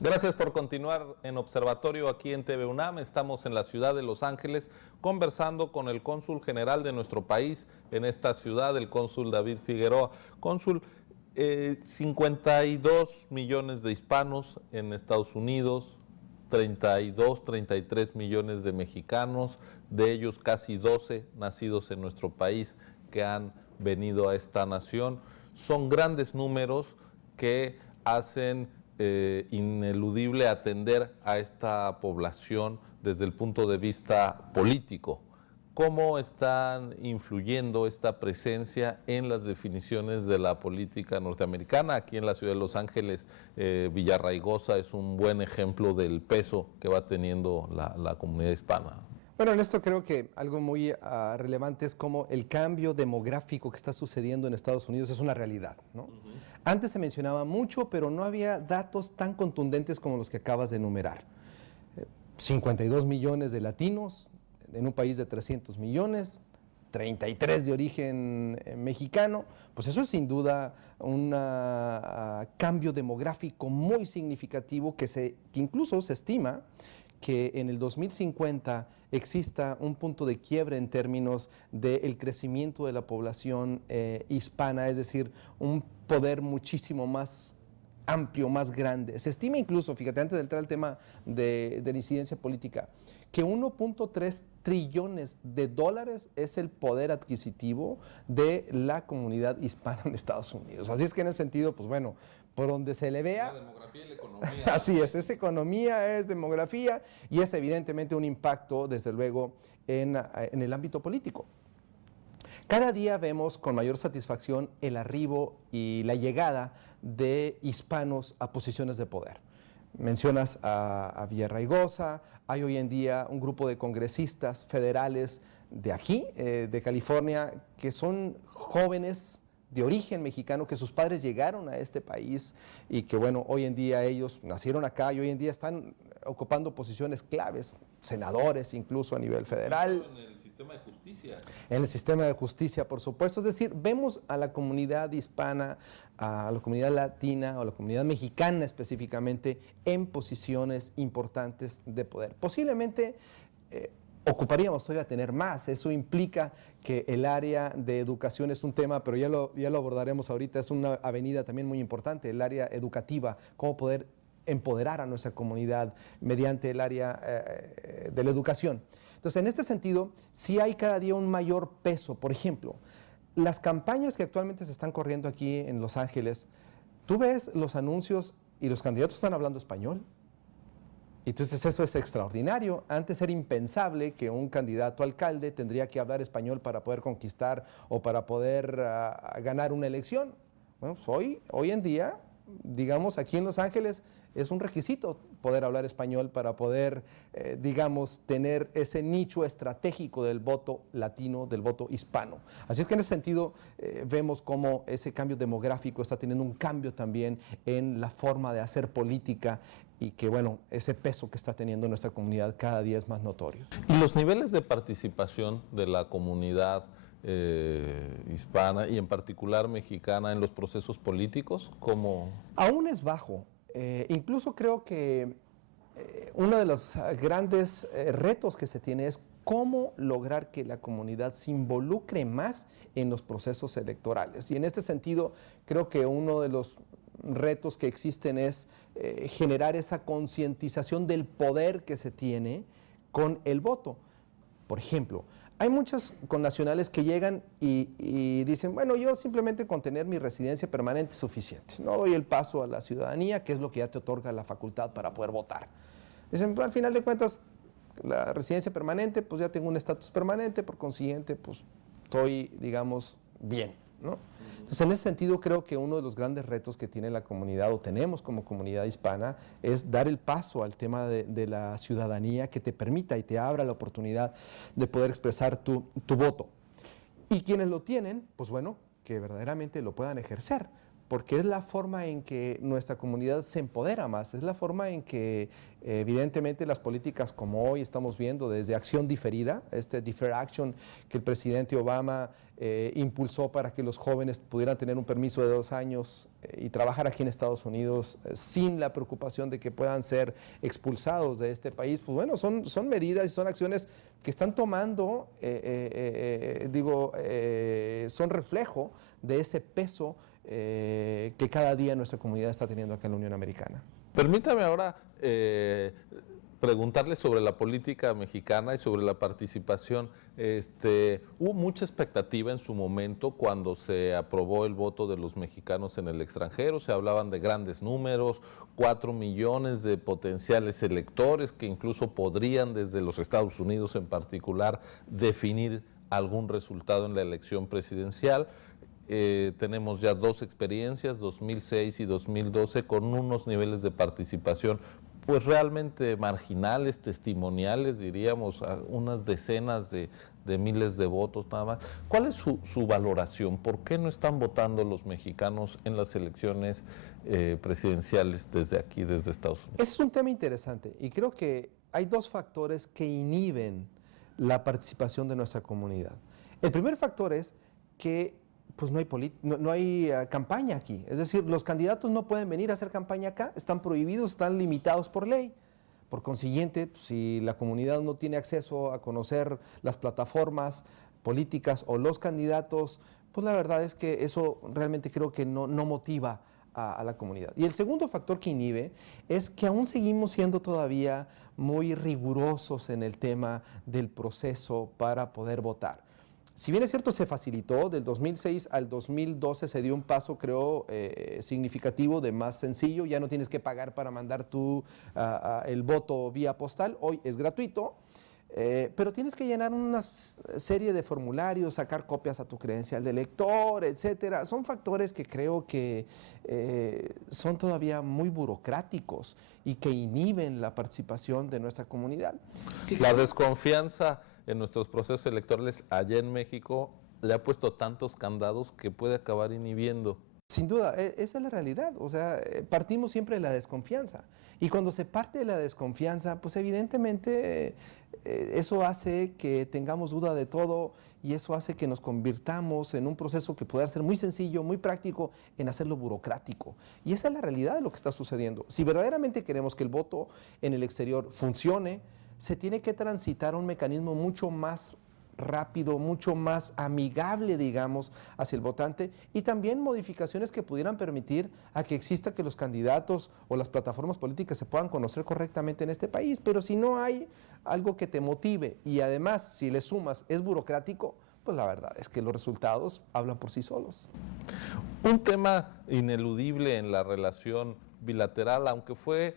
Gracias por continuar en Observatorio aquí en TV UNAM. Estamos en la ciudad de Los Ángeles conversando con el cónsul general de nuestro país en esta ciudad, el cónsul David Figueroa. Cónsul, 52 millones de hispanos en Estados Unidos, 32, 33 millones de mexicanos, de ellos casi 12 nacidos en nuestro país que han venido a esta nación. Son grandes números que hacen ineludible atender a esta población desde el punto de vista político. ¿Cómo están influyendo esta presencia en las definiciones de la política norteamericana? Aquí en la ciudad de Los Ángeles, Villarraigosa es un buen ejemplo del peso que va teniendo la comunidad hispana. Bueno, en esto creo que algo muy relevante es cómo el cambio demográfico que está sucediendo en Estados Unidos es una realidad, ¿no? Antes se mencionaba mucho, pero no había datos tan contundentes como los que acabas de enumerar. 52 millones de latinos en un país de 300 millones, 33 de origen mexicano, pues eso es sin duda un cambio demográfico muy significativo que incluso se estima que en el 2050 exista un punto de quiebre en términos del crecimiento de la población hispana, es decir, un poder muchísimo más amplio, más grande. Se estima incluso, fíjate, antes de entrar al tema de la incidencia política, que 1.3 trillones de dólares es el poder adquisitivo de la comunidad hispana en Estados Unidos. Así es que en ese sentido, pues bueno, por donde se le vea... La demografía y la economía. Así es economía, es demografía y es evidentemente un impacto, desde luego, en el ámbito político. Cada día vemos con mayor satisfacción el arribo y la llegada de hispanos a posiciones de poder. Mencionas a Villarraigosa, hay hoy en día un grupo de congresistas federales de aquí, de California, que son jóvenes de origen mexicano, que sus padres llegaron a este país y que bueno, hoy en día ellos nacieron acá y hoy en día están ocupando posiciones claves, senadores incluso a nivel federal. En el sistema de justicia. En el sistema de justicia, por supuesto. Es decir, vemos a la comunidad hispana, a la comunidad latina o a la comunidad mexicana específicamente en posiciones importantes de poder. Posiblemente ocuparíamos todavía tener más. Eso implica que el área de educación es un tema, pero ya lo abordaremos ahorita, es una avenida también muy importante, el área educativa, cómo poder empoderar a nuestra comunidad mediante el área de la educación. Entonces, en este sentido, sí hay cada día un mayor peso. Por ejemplo, las campañas que actualmente se están corriendo aquí en Los Ángeles, tú ves los anuncios y los candidatos están hablando español. Entonces eso es extraordinario. Antes era impensable que un candidato a alcalde tendría que hablar español para poder conquistar o para poder ganar una elección. Bueno, pues hoy en día, digamos, aquí en Los Ángeles es un requisito poder hablar español para poder, digamos, tener ese nicho estratégico del voto latino, del voto hispano. Así es que en ese sentido vemos cómo ese cambio demográfico está teniendo un cambio también en la forma de hacer política y que, bueno, ese peso que está teniendo nuestra comunidad cada día es más notorio. ¿Y los niveles de participación de la comunidad hispana y en particular mexicana en los procesos políticos? ¿Cómo? Aún es bajo. Incluso creo que uno de los grandes retos que se tiene es cómo lograr que la comunidad se involucre más en los procesos electorales. Y en este sentido, creo que uno de los retos que existen es generar esa concientización del poder que se tiene con el voto. Por ejemplo, hay muchos connacionales que llegan y dicen, bueno, yo simplemente con tener mi residencia permanente es suficiente. No doy el paso a la ciudadanía, que es lo que ya te otorga la facultad para poder votar. Dicen, pues, al final de cuentas, la residencia permanente, pues ya tengo un estatus permanente, por consiguiente, pues estoy, digamos, bien, ¿no? Entonces, en ese sentido, creo que uno de los grandes retos que tiene la comunidad, o tenemos como comunidad hispana, es dar el paso al tema de la ciudadanía que te permita y te abra la oportunidad de poder expresar tu voto. Y quienes lo tienen, pues bueno, que verdaderamente lo puedan ejercer, porque es la forma en que nuestra comunidad se empodera más, es la forma en que evidentemente las políticas como hoy estamos viendo desde acción diferida, deferred action que el presidente Obama impulsó para que los jóvenes pudieran tener un permiso de 2 años y trabajar aquí en Estados Unidos sin la preocupación de que puedan ser expulsados de este país. Pues bueno, son medidas y son acciones que están tomando, son reflejo de ese peso que cada día nuestra comunidad está teniendo acá en la Unión Americana. Permítame ahora preguntarle sobre la política mexicana y sobre la participación. Hubo mucha expectativa en su momento cuando se aprobó el voto de los mexicanos en el extranjero. Se hablaban de grandes números, 4 millones de potenciales electores que incluso podrían, desde los Estados Unidos en particular, definir algún resultado en la elección presidencial. Tenemos ya 2 experiencias, 2006 y 2012, con unos niveles de participación pues realmente marginales, testimoniales, diríamos, a unas decenas de miles de votos nada más. ¿Cuál es su valoración? ¿Por qué no están votando los mexicanos en las elecciones presidenciales desde aquí, desde Estados Unidos? Ese es un tema interesante y creo que hay 2 factores que inhiben la participación de nuestra comunidad. El primer factor es que pues no hay campaña aquí. Es decir, los candidatos no pueden venir a hacer campaña acá, están prohibidos, están limitados por ley. Por consiguiente, si la comunidad no tiene acceso a conocer las plataformas políticas o los candidatos, pues la verdad es que eso realmente creo que no motiva a la comunidad. Y el segundo factor que inhibe es que aún seguimos siendo todavía muy rigurosos en el tema del proceso para poder votar. Si bien es cierto, se facilitó, del 2006 al 2012 se dio un paso, creo, significativo de más sencillo, ya no tienes que pagar para mandar el voto vía postal, hoy es gratuito, pero tienes que llenar una serie de formularios, sacar copias a tu credencial de elector, etcétera. Son factores que creo que son todavía muy burocráticos y que inhiben la participación de nuestra comunidad. La desconfianza en nuestros procesos electorales allá en México le ha puesto tantos candados que puede acabar inhibiendo. Sin duda, esa es la realidad. O sea, partimos siempre de la desconfianza. Y cuando se parte de la desconfianza, pues evidentemente eso hace que tengamos duda de todo y eso hace que nos convirtamos en un proceso que pueda ser muy sencillo, muy práctico, en hacerlo burocrático. Y esa es la realidad de lo que está sucediendo. Si verdaderamente queremos que el voto en el exterior funcione, se tiene que transitar un mecanismo mucho más rápido, mucho más amigable, digamos, hacia el votante y también modificaciones que pudieran permitir a que exista que los candidatos o las plataformas políticas se puedan conocer correctamente en este país. Pero si no hay algo que te motive y además si le sumas es burocrático, pues la verdad es que los resultados hablan por sí solos. Un tema ineludible en la relación bilateral, aunque fue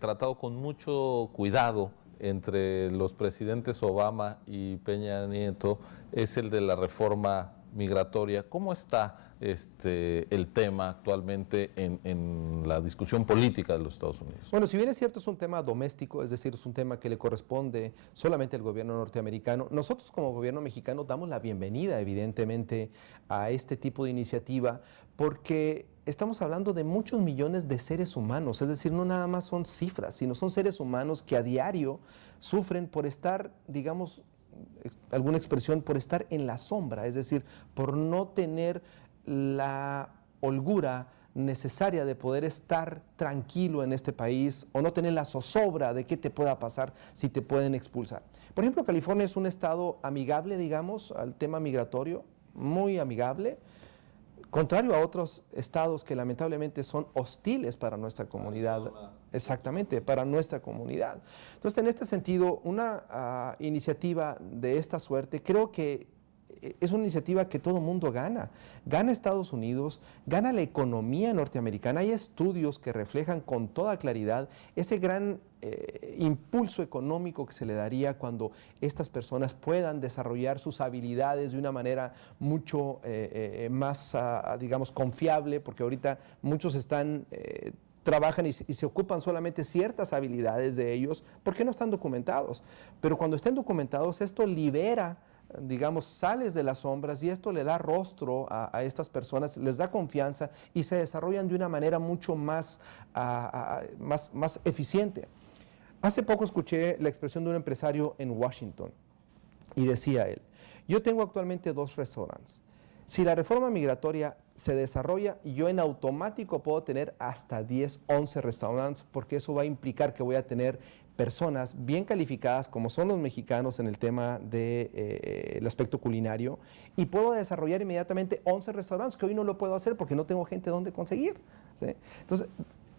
tratado con mucho cuidado entre los presidentes Obama y Peña Nieto, es el de la reforma migratoria. ¿Cómo está el tema actualmente en la discusión política de los Estados Unidos? Bueno, si bien es cierto, es un tema doméstico, es decir, es un tema que le corresponde solamente al gobierno norteamericano, nosotros como gobierno mexicano damos la bienvenida, evidentemente, a este tipo de iniciativa, porque estamos hablando de muchos millones de seres humanos, es decir, no nada más son cifras, sino son seres humanos que a diario sufren por estar, digamos, alguna expresión, por estar en la sombra, es decir, por no tener la holgura necesaria de poder estar tranquilo en este país o no tener la zozobra de qué te pueda pasar si te pueden expulsar. Por ejemplo, California es un estado amigable, digamos, al tema migratorio, muy amigable, contrario a otros estados que lamentablemente son hostiles para nuestra comunidad. Exactamente, para nuestra comunidad. Entonces, en este sentido, una iniciativa de esta suerte, creo que es una iniciativa que todo mundo gana. Gana Estados Unidos, gana la economía norteamericana. Hay estudios que reflejan con toda claridad ese gran impulso económico que se le daría cuando estas personas puedan desarrollar sus habilidades de una manera mucho más, digamos, confiable, porque ahorita muchos trabajan y se ocupan solamente ciertas habilidades de ellos porque no están documentados. Pero cuando estén documentados, esto libera, digamos, sales de las sombras y esto le da rostro a estas personas, les da confianza y se desarrollan de una manera mucho más eficiente. Hace poco escuché la expresión de un empresario en Washington y decía él: Yo tengo actualmente 2 restaurantes. Si la reforma migratoria se desarrolla, yo en automático puedo tener hasta 10, 11 restaurantes, porque eso va a implicar que voy a tener personas bien calificadas, como son los mexicanos en el tema del aspecto culinario, y puedo desarrollar inmediatamente 11 restaurantes, que hoy no lo puedo hacer porque no tengo gente donde conseguir, ¿sí? Entonces,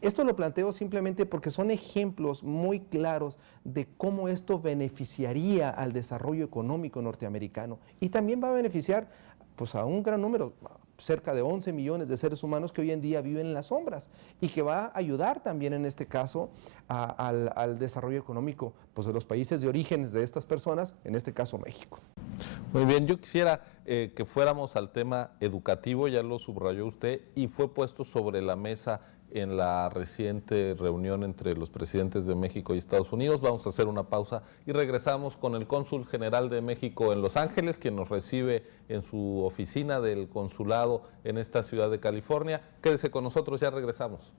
esto lo planteo simplemente porque son ejemplos muy claros de cómo esto beneficiaría al desarrollo económico norteamericano, y también va a beneficiar pues, a un gran número, cerca de 11 millones de seres humanos que hoy en día viven en las sombras, y que va a ayudar también en este caso al desarrollo económico pues, de los países de origen de estas personas, en este caso México. Muy bien, yo quisiera que fuéramos al tema educativo, ya lo subrayó usted, y fue puesto sobre la mesa en la reciente reunión entre los presidentes de México y Estados Unidos. Vamos a hacer una pausa y regresamos con el cónsul general de México en Los Ángeles, quien nos recibe en su oficina del consulado en esta ciudad de California. Quédese con nosotros, ya regresamos.